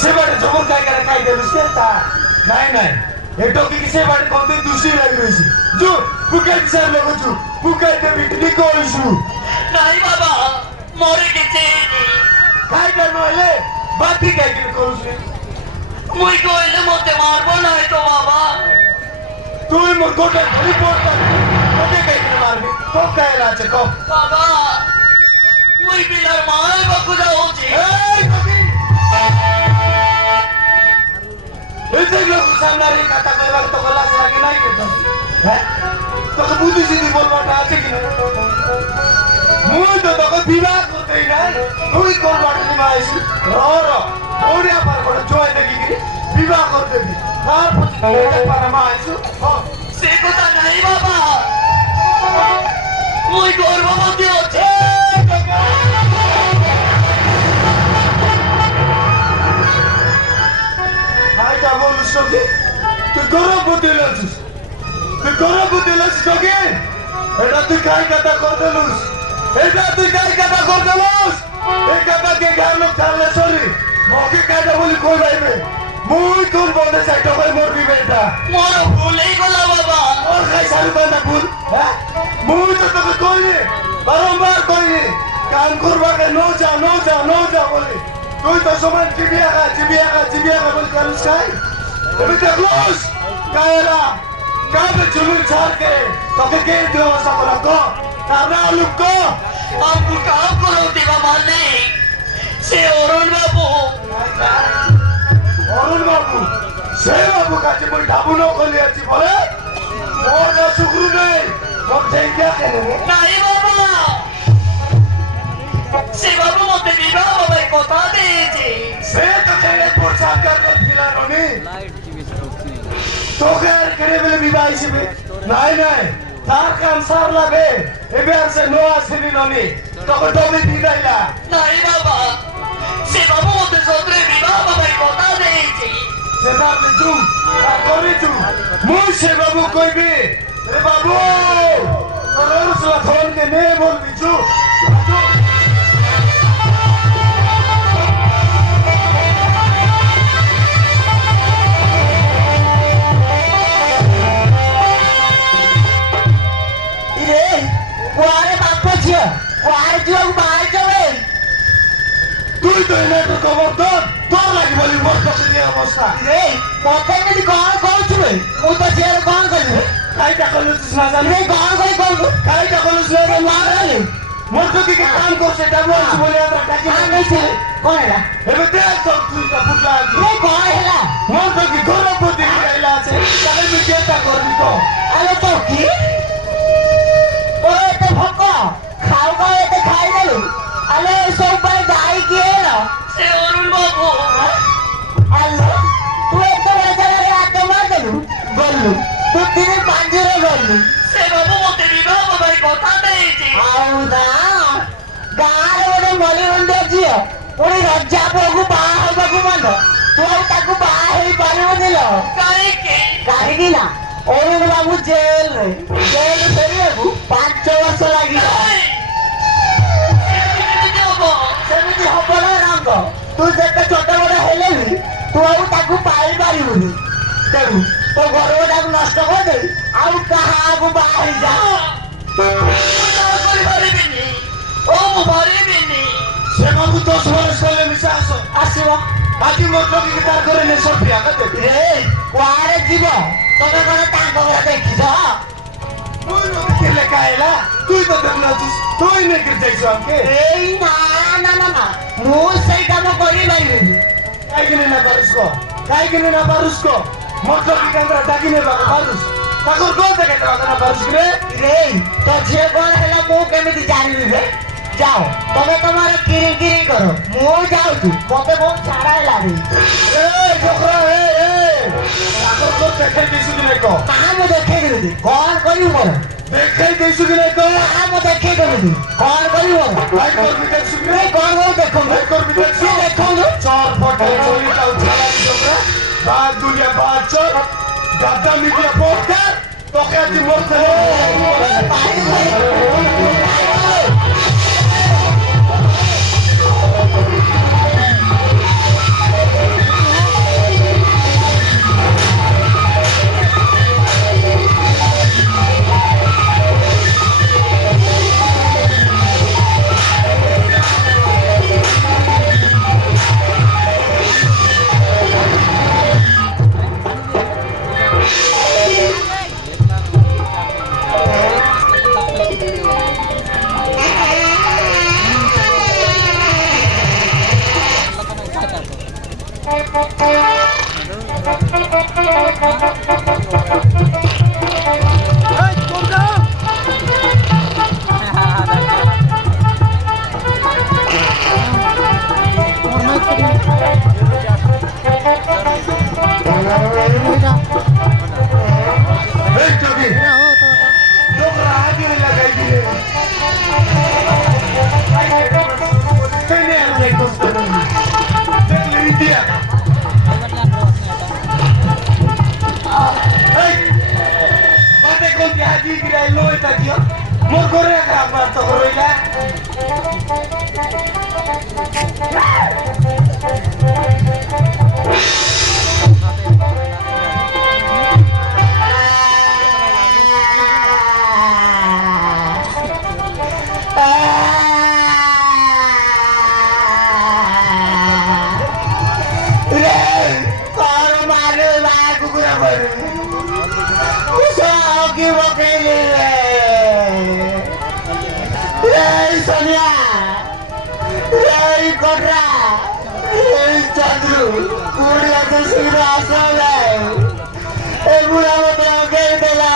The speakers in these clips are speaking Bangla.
সেবারে জবর খাই দেলুস তা নাই নাই এটো কি সেবারে কোনতে দুসি লাগি রইছি জু বুকাই বিচার লাগো জু বুকাই দেবি কি কইছু নাই বাবা মরে গেছে খাই কর নইলে বাতি খাই কি করুস মুই কইলে মতে মারবো না তো বাবা তুই মোর গোটা ধরি পড়তা কোতে খাই কি মারবি তো খাইলা আছে কো বাবা মুই বিলার মাল বাকুদা হচ্ছে এই কবি এতে লোক সামনে কথা কইবা তো গলা লাগে নাই তো হ্যাঁ তোকে বুদ্ধি সিদ্ধি বলবাটা আছে কি না মুই তো তোকে বিবাহ করতেই নাই তুই করবাটা নিবা আইছি র ওরে আবার করে জয় দেখি কি বিবাহ করতে দি তারপর তুই পারে মা আইছু সে কথা নাই বাবা মুই গর্ভবতী হচ্ছে হাইটা বলুস তোকে তুই গর্ভবতী লছিস তুই গর্ভবতী লছিস তোকে এটা তুই কাই কথা করতে লুস এটা তুই কাই কথা করতে লুস এই কথা কে গার লোক চাললে সরি মকে কাটা বলি কই যাইবে মুই তোর বলতে চাই তো কই মরবি বেটা মোর ভুলেই গলা বাবা ওর খাই সারি বানা ভুল হ্যাঁ মুই তো তোকে কইনি বারংবার কইনি কাম করবাকে নো যা বলি তুই তো সময় চিবিয়া বলি কালুস খাই তুমি দেখলুস কায়লা কাবে চুলুর ছাড়কে তোকে কে দেওয়া সকল কো কারণ লুক কো আমু কাম করো দেবা মালিক সে অরুণ বাবু অরুণ বাবু সে বাবু কাছে বই ঢাবু ন কলি আছি বলে মোর না শুক্রু নেই তোর সেই দেখে নাই বাবা সে বাবু মতে বিবাহ বাবাই কথা দিয়েছে সে তো ছেড়ে পর সরকার করছিল ননি তোকে আর কেড়ে বলে বিবাহ হিসেবে নাই তার কাম সার লাগে এবার সে নো আসেনি ননি তোকে ডবে দিদাইলা নাই বাবা সে বাবু মতে সদরে বিবাহ বাবাই কথা দিয়েছে সেটা লিজু আর করিজু মুই সে বাবু কইবি রে বাবু তোর রসলা ফোনকে নে বলবি জু তুই তো এনে তো খবর তোর লাগি বলি মোর কাছে নিয়ে অবস্থা রে কথা এমনি কଣ କରୁଛୁ ମୁଁ ତ ଝିଅର କଣ କରିବି কাইটা কলুস না জানি রে କଣ କରି করবো কাইটা কলুস না জানি মারালে মোর তো কি কাম করছে এটা বলছি বলে আমরা ডাকি କଣ ହେଲା এবে দেখ তো তুই তো ফুটলা আছে রে କଣ ହେଲା মোর তো কি গর্ভবতী গাইলা আছে তাহলে আমি চিন্তা করবি তো আরে তো কি তোর এতে ভোক খাও এতে খাইদেলু আরে সব পাই গাই কি এলো সে অরুণ বাবু আলো তুই এতে বড় জায়গায় আতে মারদেলু গল্লু তুই তিনি পাঞ্জরে গল্লু সে বাবু মতে বিবাহ বাবাই কথা দিয়েছে ಹೌದಾ ಗಾಳಿ ಮಲಿ ಒಂದೇ ଝିଅ ପୁଣି ରଜା ପୁଅକୁ ବାହା ହେବାକୁ ମନ ତୁ ଆଉ ତାକୁ ବାହା ହେଇପାରିବୁନିଲ କାହିଁକି ନା ଅରୁଣ ବାବୁ ଜେଲରେ ଫେରିବାକୁ 5 ବର୍ଷ ଲାଗିବ ସେମିତି ହବ ନା ରଙ୍ଗ ତୁ ଯେତେ ଛୋଟ ବଡ ହେଲେ ବି ତୁ ଆଉ ତାକୁ ପାଇପାରିବୁନି ତେଣୁ ତୋ ଗର୍ଭଟାକୁ ନଷ୍ଟ କରିଦେଇ ଆଉ କାହାକୁ ବାହା ହେଇଯା সে বাবু 10 বছর হলে মিশা আসো ଆସିବ আজ মোর তো কি তার করে নে সব বিয়া করতে রে କୁଆଡେ ଯିବ ତମେ କଣ ତାଙ୍କ ଘର ଦେଖିଛ তুই লোকে কেলে কাইলা তুই তো দেখলাছিস তুই নে কি যাইছ আমকে ଏଇ ନା ମୁଁ ସେଇ କାମ କରିପାରିବିନି কাইগিনে না পারুস কো মোর তো কি কান্দরা ডাকিনে বাবা পারুস তাকর কোন থেকে না পারুস রে রে তো ଝିଅ କଣ ହେଲା ମୁଁ କେମିତି ଜାଣିବି ରେ ଯାଅ ତମେ ତମର କିରିଂ କର ମୁଁ ଯାଉଛି ମତେ ବହୁତ ଛାଡା ହେଲାଣି এ জোকরা তাকর কোন দেখে দিছু কি নাই কো କାହା ମୁଁ ଦେଖେଇ ଦେବି କଣ କରିବୁ ମୋର দেখে দিছু কি নাই কো କାହା ମୁଁ ଦେଖେଇ ଦେବି କଣ କରିବୁ ମୋର ভাই করবি দেখছু কি রে କଣ କରୁ ଦେଖନ୍ତୁ ভাই করবি দেখছু ଦେଖନ୍ତୁ চার ফটো চলি তাও ছাড়া জোকরা বাদ দুনিয়া বাদ চল গাদ্দা মিডিয়া পড়কার তোকে আজ মরতে चंद्रू कुड़िया तो सीधा आसम है ए बुढ़ा मतलब के दिला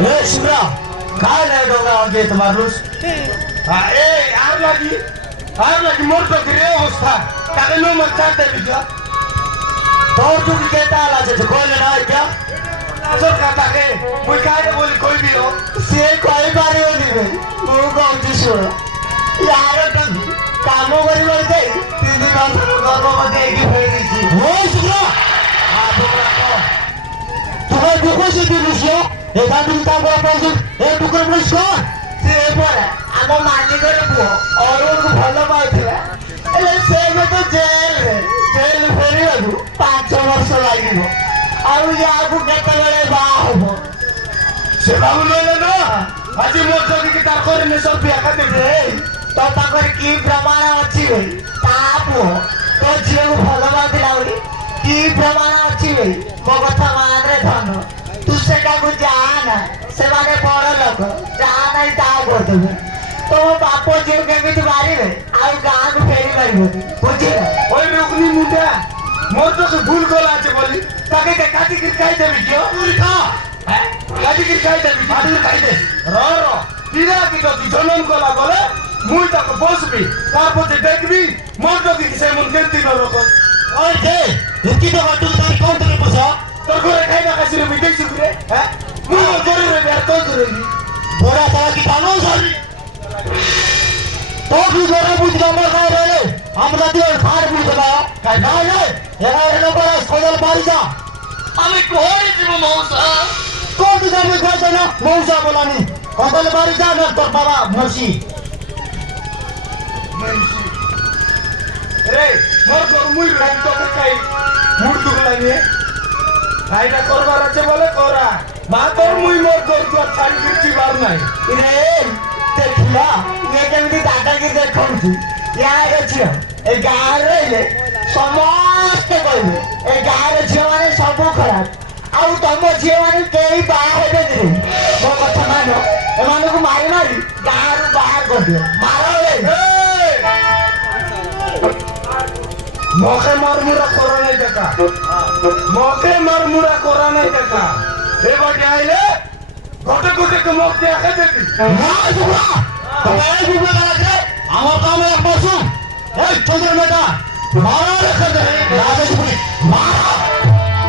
ए शिवरा काय नाही डोंगा आगे तुम्हार लुस हा ए आर लगी मोर तो गिरे अवस्था काले नो मत चाहते बिजा तो तू कहता आला जे कोई ना क्या सर कहता के मुई काय बोली कोई भी हो से कोई बारी हो दिबे मु कहू छी सुन यार तक कामो करी बोलते तीन दिन बाद गर्भ मते एक फेर दी हो शिवरा हां डोंगा को तुम्हें दुखो से दिलुसियो ए गांधी का बड़ा पाउस ए टुकड़ में सो से पर ଆମ ମାଲିକର ପୁଅ ଅରୁଣକୁ ଭଲ ପାଉଥିଲା ହେଲେ ସେ ଏବେ ତ ଜେଲ ଫେରିବାକୁ 5 ବର୍ଷ ଲାଗିବ ଆଉ ୟାକୁ କେତେବେଳେ ବାହା ହବ ସେ ବାବୁ ନହେଲେ ନା ଆଜି ମୋର ଯଦି କି ତାର କରି ନେ ସବୁ ବିয়া ଦେବେ ତୋ ପାଖରେ କି ପ୍ରମାଣ ଅଛି ବେ ତା ପୁଅ ତୋ ଝିଅକୁ ଭଲ ପାଉଥିଲା ବୋଲି କି ପ୍ରମାଣ ଅଛି ବେ ମୋ କଥା ମାନରେ ଧନ ତୁ ସେଟାକୁ ଯାଆନା ସେମାନେ ବଡ଼ ଲୋକ ଯାଆ ନାହିଁ ତା କରିଦେବେ तो बापो जीव केमिति मारिबे आ गां को फेरी मारिबे बुझिला ओइ रुकनी मुंडा मोर तो से भूल गला আছে বলি তাকে কে কাটি কি খাই দেবি কি তুই খা হ্যাঁ কাটি কি খাই দেবি কাটি কি খাই দে র কিরা কি তো জনম গলা বলে মুই তাকে বসবি তারপর যে দেখবি মোর তো কি সে মন কেতি ন রকম ওই দে কি তো বাটু তার কোন তোর পয়সা তোর ঘরে খাইবা কাছিরে বিদেই শুরে হ্যাঁ মুই তোরে রে বের তো তোরে বড়া তারা কি কানো সারি तो भी जरा बुझ नंबर काय रे हमरा दिए खार बुझ बा काय ना रे एरा नंबर खोदल बारी जा আমি কোড়ি দিব মৌসা कोण तुझा मी काय ना मौजा बोलानी खोदल बारी जा ना तोर बाबा मर्सी रे मोर को मुई রাত তো খাই মুড় দুগলা নিয়ে খাইটা করবার আছে বলে করা মা তোর মুই মোর তোর তো ছাড়ি দিচ্ছি বার নাই रे देखला ये केमिति दादागिरी देखौছি या ଝିଅ ଏ ଗାଁ ରହିଲେ ସମସ୍ତେ କହିବେ ଏ ଗାଁର ଝିଅମାନେ ସବୁ ଖରାପ ଆଉ ତମ ଝିଅମାନେ କେହି ବାହା ହେବେନି ମୋ କଥା ମାନ ଏମାନଙ୍କୁ ମାରି ମାରି ଗାଁରୁ ବାହାର କରିଦିଅ ମାର মকে মারমুরা করা নাই দেখা মকে মারমুরা করা নাই দেখা এবারে আইলে ঘটে ঘটে কে মক দেখা দেবি না বুড়া তুমি এই বুড়া লাগে আমার কামে এক বসুন এই তোদের বেটা মারা রেখে দে রাজেশ মারা